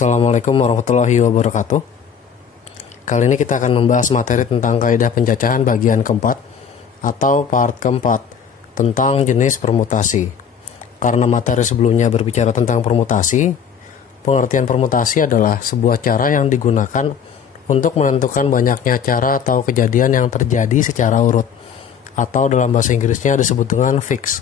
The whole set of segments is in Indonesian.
Assalamualaikum warahmatullahi wabarakatuh. Kali ini kita akan membahas materi tentang kaidah pencacahan bagian keempat atau part keempat tentang jenis permutasi. Karena materi sebelumnya berbicara tentang permutasi, pengertian permutasi adalah sebuah cara yang digunakan untuk menentukan banyaknya cara atau kejadian yang terjadi secara urut, atau dalam bahasa Inggrisnya disebut dengan fix,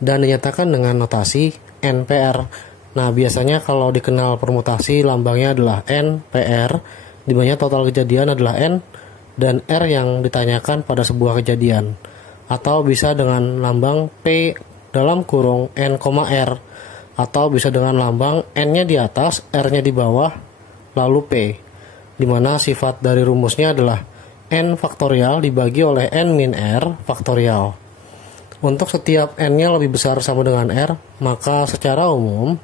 dan dinyatakan dengan notasi NPR. Nah, biasanya kalau dikenal permutasi lambangnya adalah NPR, di mana total kejadian adalah N dan R yang ditanyakan pada sebuah kejadian. Atau bisa dengan lambang P dalam kurung N, R, atau bisa dengan lambang N-nya di atas, R-nya di bawah, lalu P, di mana sifat dari rumusnya adalah N faktorial dibagi oleh N min R faktorial. Untuk setiap N-nya lebih besar sama dengan R, maka secara umum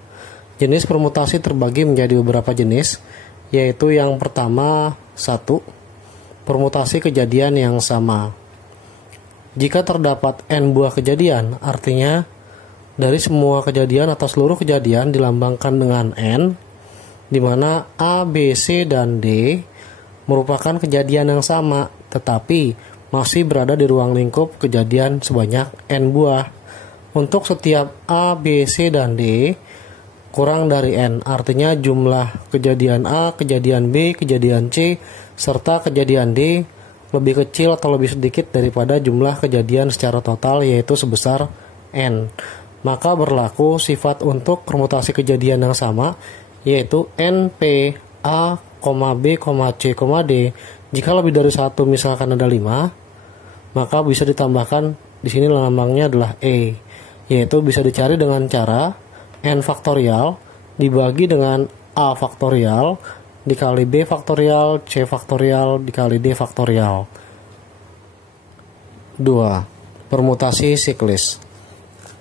jenis permutasi terbagi menjadi beberapa jenis, yaitu yang pertama, 1. Permutasi kejadian yang sama. Jika terdapat N buah kejadian, artinya dari semua kejadian atau seluruh kejadian dilambangkan dengan N, di mana A, B, C, dan D merupakan kejadian yang sama, tetapi masih berada di ruang lingkup kejadian sebanyak N buah. Untuk setiap A, B, C, dan D kurang dari N, artinya jumlah kejadian A, kejadian B, kejadian C, serta kejadian D lebih kecil atau lebih sedikit daripada jumlah kejadian secara total, yaitu sebesar N. Maka berlaku sifat untuk permutasi kejadian yang sama, yaitu NP A, B, C, D. Jika lebih dari 1, misalkan ada 5, maka bisa ditambahkan di sini lambangnya adalah E, yaitu bisa dicari dengan cara N faktorial dibagi dengan A faktorial dikali B faktorial, C faktorial dikali D faktorial. 2. Permutasi siklis.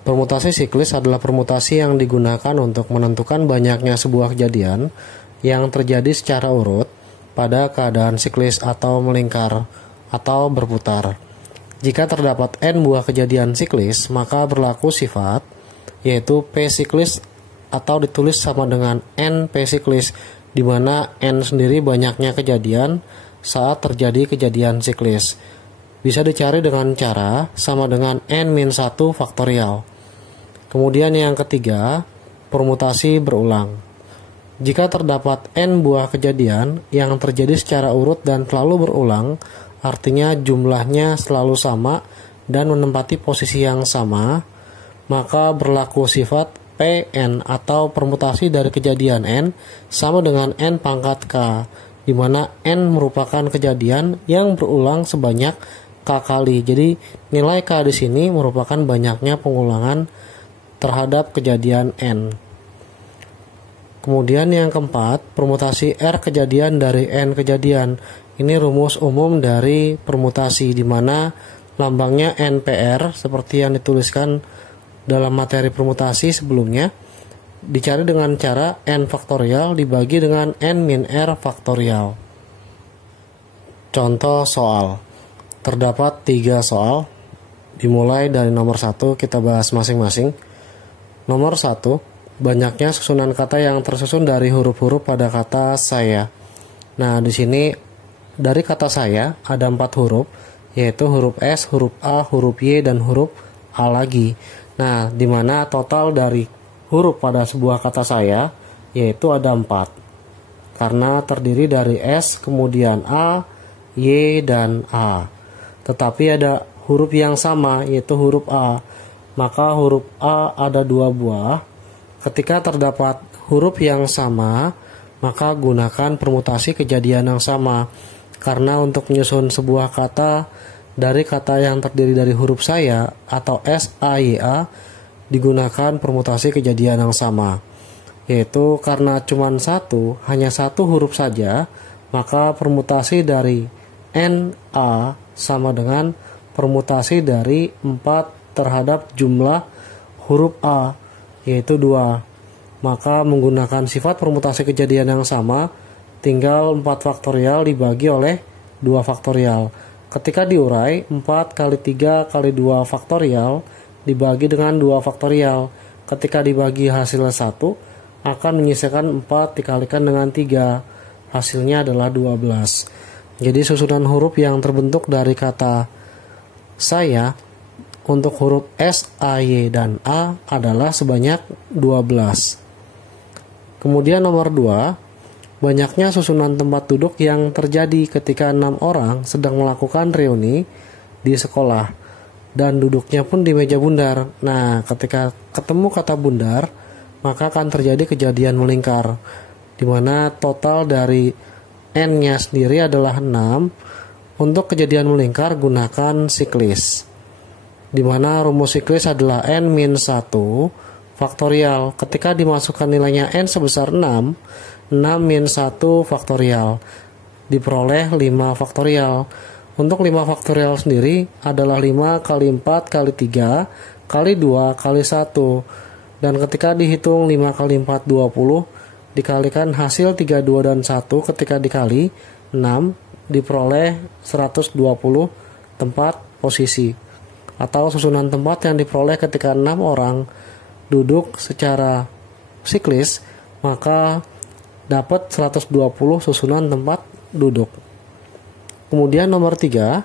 Permutasi siklis adalah permutasi yang digunakan untuk menentukan banyaknya sebuah kejadian yang terjadi secara urut pada keadaan siklis atau melingkar atau berputar. Jika terdapat N buah kejadian siklis, maka berlaku sifat yaitu P siklis atau ditulis sama dengan N P siklis, di mana N sendiri banyaknya kejadian saat terjadi kejadian siklis. Bisa dicari dengan cara sama dengan N-1 faktorial. Kemudian yang ketiga, permutasi berulang. Jika terdapat N buah kejadian yang terjadi secara urut dan selalu berulang, artinya jumlahnya selalu sama dan menempati posisi yang sama, maka berlaku sifat Pn atau permutasi dari kejadian N sama dengan N pangkat K, di mana N merupakan kejadian yang berulang sebanyak K kali. Jadi nilai K di sini merupakan banyaknya pengulangan terhadap kejadian N. Kemudian yang keempat, permutasi R kejadian dari N kejadian. Ini rumus umum dari permutasi, di mana lambangnya NPR seperti yang dituliskan dalam materi permutasi sebelumnya, dicari dengan cara N faktorial dibagi dengan N min R faktorial. Contoh soal. Terdapat 3 soal. Dimulai dari nomor 1, kita bahas masing-masing. Nomor 1, banyaknya susunan kata yang tersusun dari huruf-huruf pada kata saya. Nah, di sini dari kata saya ada 4 huruf, yaitu huruf S, huruf A, huruf Y, dan huruf A lagi. Nah, di mana total dari huruf pada sebuah kata saya yaitu ada 4. Karena terdiri dari S, kemudian A, Y, dan A. Tetapi ada huruf yang sama yaitu huruf A. Maka huruf A ada 2 buah. Ketika terdapat huruf yang sama, maka gunakan permutasi kejadian yang sama. Karena untuk menyusun sebuah kata dari kata yang terdiri dari huruf saya atau S, A, Y, A digunakan permutasi kejadian yang sama, yaitu karena hanya satu huruf saja, maka permutasi dari N, A sama dengan permutasi dari 4 terhadap jumlah huruf A, yaitu 2. Maka menggunakan sifat permutasi kejadian yang sama, tinggal 4 faktorial dibagi oleh 2 faktorial. Ketika diurai, 4 kali 3 kali 2 faktorial dibagi dengan 2 faktorial. Ketika dibagi hasilnya 1, akan menyisakan 4 dikalikan dengan 3. Hasilnya adalah 12. Jadi susunan huruf yang terbentuk dari kata saya untuk huruf S, A, Y, dan A adalah sebanyak 12. Kemudian nomor 2, banyaknya susunan tempat duduk yang terjadi ketika 6 orang sedang melakukan reuni di sekolah dan duduknya pun di meja bundar. Nah, ketika ketemu kata bundar, maka akan terjadi kejadian melingkar, di mana total dari N-nya sendiri adalah 6. Untuk kejadian melingkar gunakan siklis, di mana rumus siklis adalah N-1 faktorial. Ketika dimasukkan nilainya N sebesar 6, 6-1 faktorial diperoleh 5 faktorial. Untuk 5 faktorial sendiri adalah 5 kali 4 kali 3 kali 2 kali 1. Dan ketika dihitung 5 kali 4 20 dikalikan hasil 32 dan 1 ketika dikali 6 diperoleh 120 tempat posisi atau susunan tempat yang diperoleh ketika 6 orang duduk secara siklis, maka dapat 120 susunan tempat duduk. Kemudian nomor 3,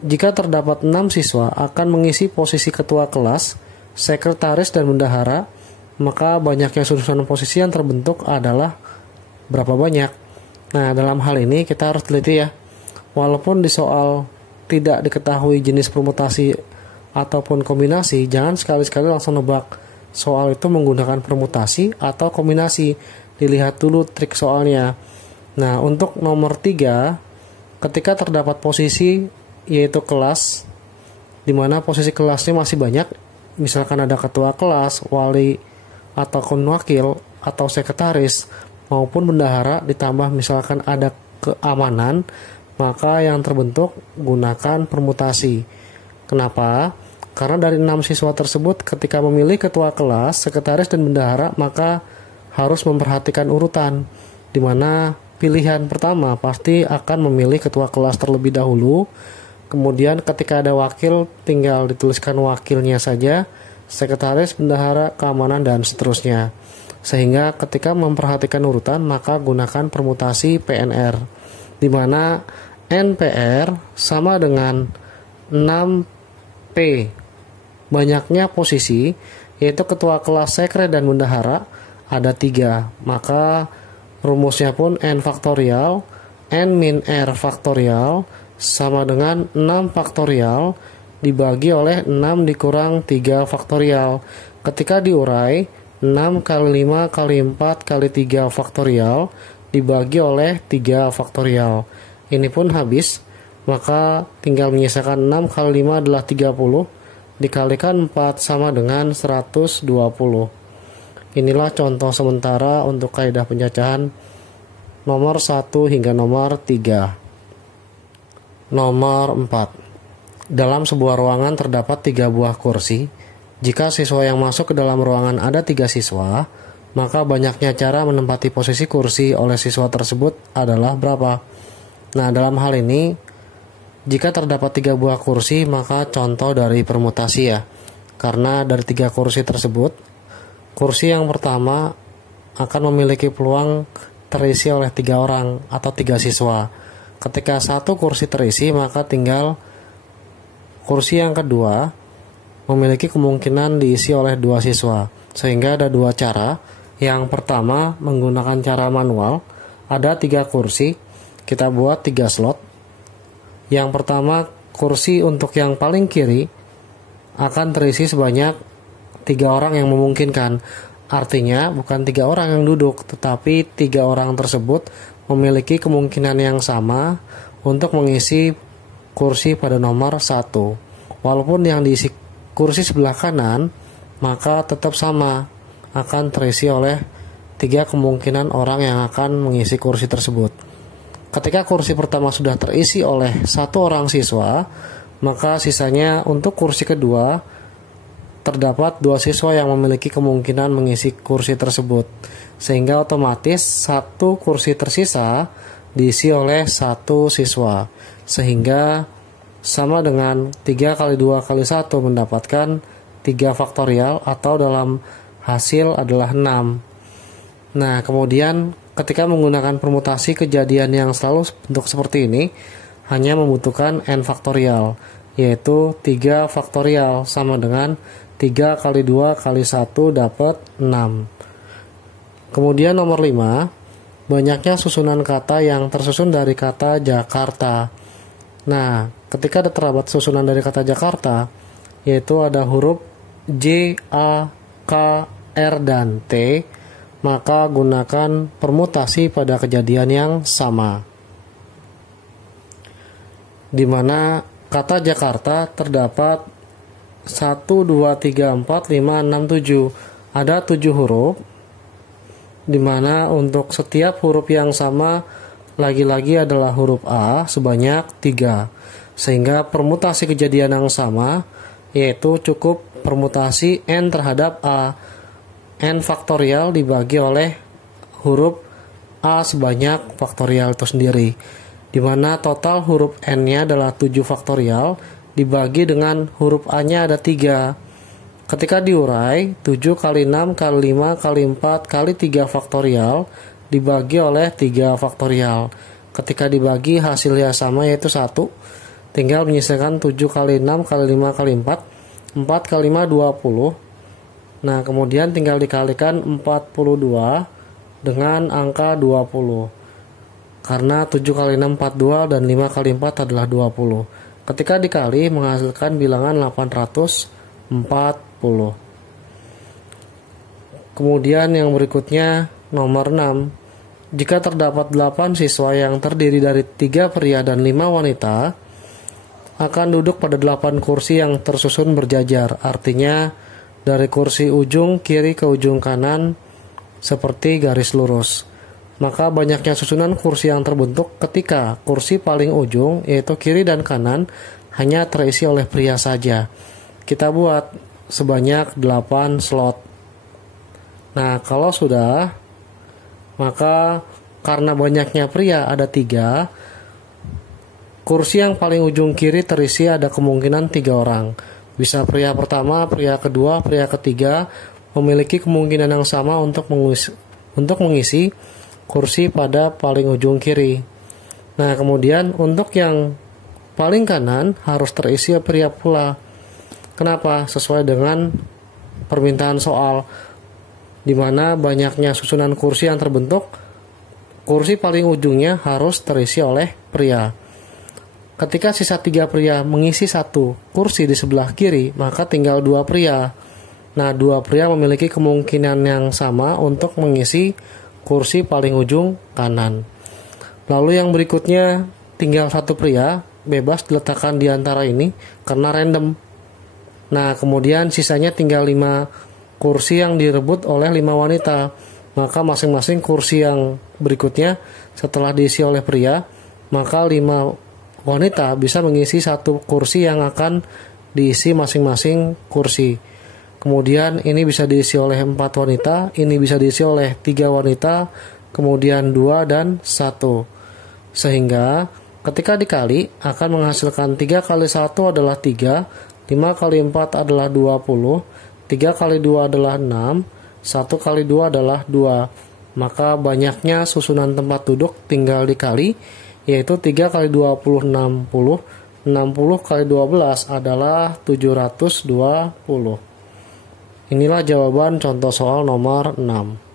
jika terdapat 6 siswa akan mengisi posisi ketua kelas, sekretaris, dan bendahara, maka banyaknya susunan posisi yang terbentuk adalah berapa banyak. Nah, dalam hal ini kita harus teliti ya. Walaupun di soal tidak diketahui jenis permutasi ataupun kombinasi, jangan sekali-sekali langsung nebak soal itu menggunakan permutasi atau kombinasi. Dilihat dulu trik soalnya. Nah, untuk nomor 3, ketika terdapat posisi yaitu kelas, di mana posisi kelasnya masih banyak, misalkan ada ketua kelas, wali atau wakil atau sekretaris maupun bendahara, ditambah misalkan ada keamanan, maka yang terbentuk gunakan permutasi. Kenapa? Karena dari 6 siswa tersebut ketika memilih ketua kelas, sekretaris, dan bendahara, maka harus memperhatikan urutan, di mana pilihan pertama pasti akan memilih ketua kelas terlebih dahulu. Kemudian ketika ada wakil, tinggal dituliskan wakilnya saja, sekretaris, bendahara, keamanan, dan seterusnya. Sehingga ketika memperhatikan urutan, maka gunakan permutasi PNR, di mana NPR sama dengan 6P. Banyaknya posisi, yaitu ketua kelas, sekre, dan bendahara, ada 3. Maka rumusnya pun N faktorial, N min R faktorial, sama dengan 6 faktorial, dibagi oleh 6 dikurang 3 faktorial. Ketika diurai, 6 kali 5 kali 4 kali 3 faktorial dibagi oleh 3 faktorial. Ini pun habis, maka tinggal menyisakan 6 kali 5 adalah 30, dikalikan 4 sama dengan 120. Inilah contoh sementara untuk kaidah pencacahan nomor 1 hingga nomor 3. Nomor 4. Dalam sebuah ruangan terdapat 3 buah kursi. Jika siswa yang masuk ke dalam ruangan ada 3 siswa, maka banyaknya cara menempati posisi kursi oleh siswa tersebut adalah berapa? Nah, dalam hal ini, jika terdapat 3 buah kursi, maka contoh dari permutasi ya. Karena dari 3 kursi tersebut, kursi yang pertama akan memiliki peluang terisi oleh 3 orang atau 3 siswa. Ketika 1 kursi terisi, maka tinggal kursi yang kedua memiliki kemungkinan diisi oleh 2 siswa. Sehingga ada 2 cara. Yang pertama menggunakan cara manual. Ada 3 kursi, kita buat 3 slot. Yang pertama, kursi untuk yang paling kiri akan terisi sebanyak 3 orang yang memungkinkan. Artinya bukan 3 orang yang duduk, tetapi 3 orang tersebut memiliki kemungkinan yang sama untuk mengisi kursi pada nomor 1. Walaupun yang diisi kursi sebelah kanan, maka tetap sama, akan terisi oleh 3 kemungkinan orang yang akan mengisi kursi tersebut. Ketika kursi pertama sudah terisi oleh 1 orang siswa, maka sisanya untuk kursi kedua terdapat 2 siswa yang memiliki kemungkinan mengisi kursi tersebut. Sehingga otomatis 1 kursi tersisa diisi oleh 1 siswa. Sehingga sama dengan 3 kali 2 kali 1 mendapatkan 3 faktorial, atau dalam hasil adalah 6. Nah, kemudian ketika menggunakan permutasi, kejadian yang selalu bentuk seperti ini hanya membutuhkan n faktorial, yaitu 3 faktorial sama dengan 3 kali 2 kali 1 dapat 6. Kemudian nomor 5, banyaknya susunan kata yang tersusun dari kata Jakarta. Nah, ketika ada terdapat susunan dari kata Jakarta, yaitu ada huruf J, A, K, R, dan T, maka gunakan permutasi pada kejadian yang sama, di mana kata Jakarta terdapat 1, 2, 3, 4, 5, 6, 7. Ada 7 huruf, di mana untuk setiap huruf yang sama lagi-lagi adalah huruf A sebanyak 3. Sehingga permutasi kejadian yang sama, yaitu cukup permutasi N terhadap A. N faktorial dibagi oleh huruf A sebanyak faktorial itu sendiri, di mana total huruf N-nya adalah 7 faktorial dibagi dengan huruf A-nya ada 3. Ketika diurai, 7 kali 6 kali 5 kali 4 kali 3 faktorial dibagi oleh 3 faktorial. Ketika dibagi hasilnya sama, yaitu 1. Tinggal menyisihkan 7 kali 6 kali 5 kali 4, 4 kali 5 20. Nah, kemudian tinggal dikalikan 42 dengan angka 20. Karena 7 kali 6 42 dan 5 kali 4 adalah 20. Ketika dikali menghasilkan bilangan 840. Kemudian yang berikutnya nomor 6. Jika terdapat 8 siswa yang terdiri dari 3 pria dan 5 wanita, akan duduk pada 8 kursi yang tersusun berjajar. Artinya dari kursi ujung kiri ke ujung kanan seperti garis lurus. Maka banyaknya susunan kursi yang terbentuk ketika kursi paling ujung, yaitu kiri dan kanan, hanya terisi oleh pria saja. Kita buat sebanyak 8 slot. Nah, kalau sudah, maka karena banyaknya pria ada 3, kursi yang paling ujung kiri terisi ada kemungkinan 3 orang. Bisa pria pertama, pria kedua, pria ketiga memiliki kemungkinan yang sama untuk mengisi kursi pada paling ujung kiri. Nah, kemudian untuk yang paling kanan harus terisi pria pula. Kenapa? Sesuai dengan permintaan soal, di mana banyaknya susunan kursi yang terbentuk, kursi paling ujungnya harus terisi oleh pria. Ketika sisa 3 pria mengisi 1 kursi di sebelah kiri, maka tinggal 2 pria. Nah, 2 pria memiliki kemungkinan yang sama untuk mengisi kursi paling ujung kanan. Lalu yang berikutnya, tinggal 1 pria, bebas diletakkan di antara ini karena random. Nah, kemudian sisanya tinggal 5 kursi yang direbut oleh 5 wanita. Maka masing-masing kursi yang berikutnya setelah diisi oleh pria, maka 5 wanita bisa mengisi 1 kursi yang akan diisi masing-masing kursi. Kemudian ini bisa diisi oleh 4 wanita, ini bisa diisi oleh 3 wanita, kemudian 2 dan 1. Sehingga ketika dikali akan menghasilkan 3 kali 1 adalah 3, 5 kali 4 adalah 20, 3 kali 2 adalah 6, 1 kali 2 adalah 2. Maka banyaknya susunan tempat duduk tinggal dikali, yaitu 3 kali 20 60, 60 kali 12 adalah 720. Inilah jawaban contoh soal nomor 6.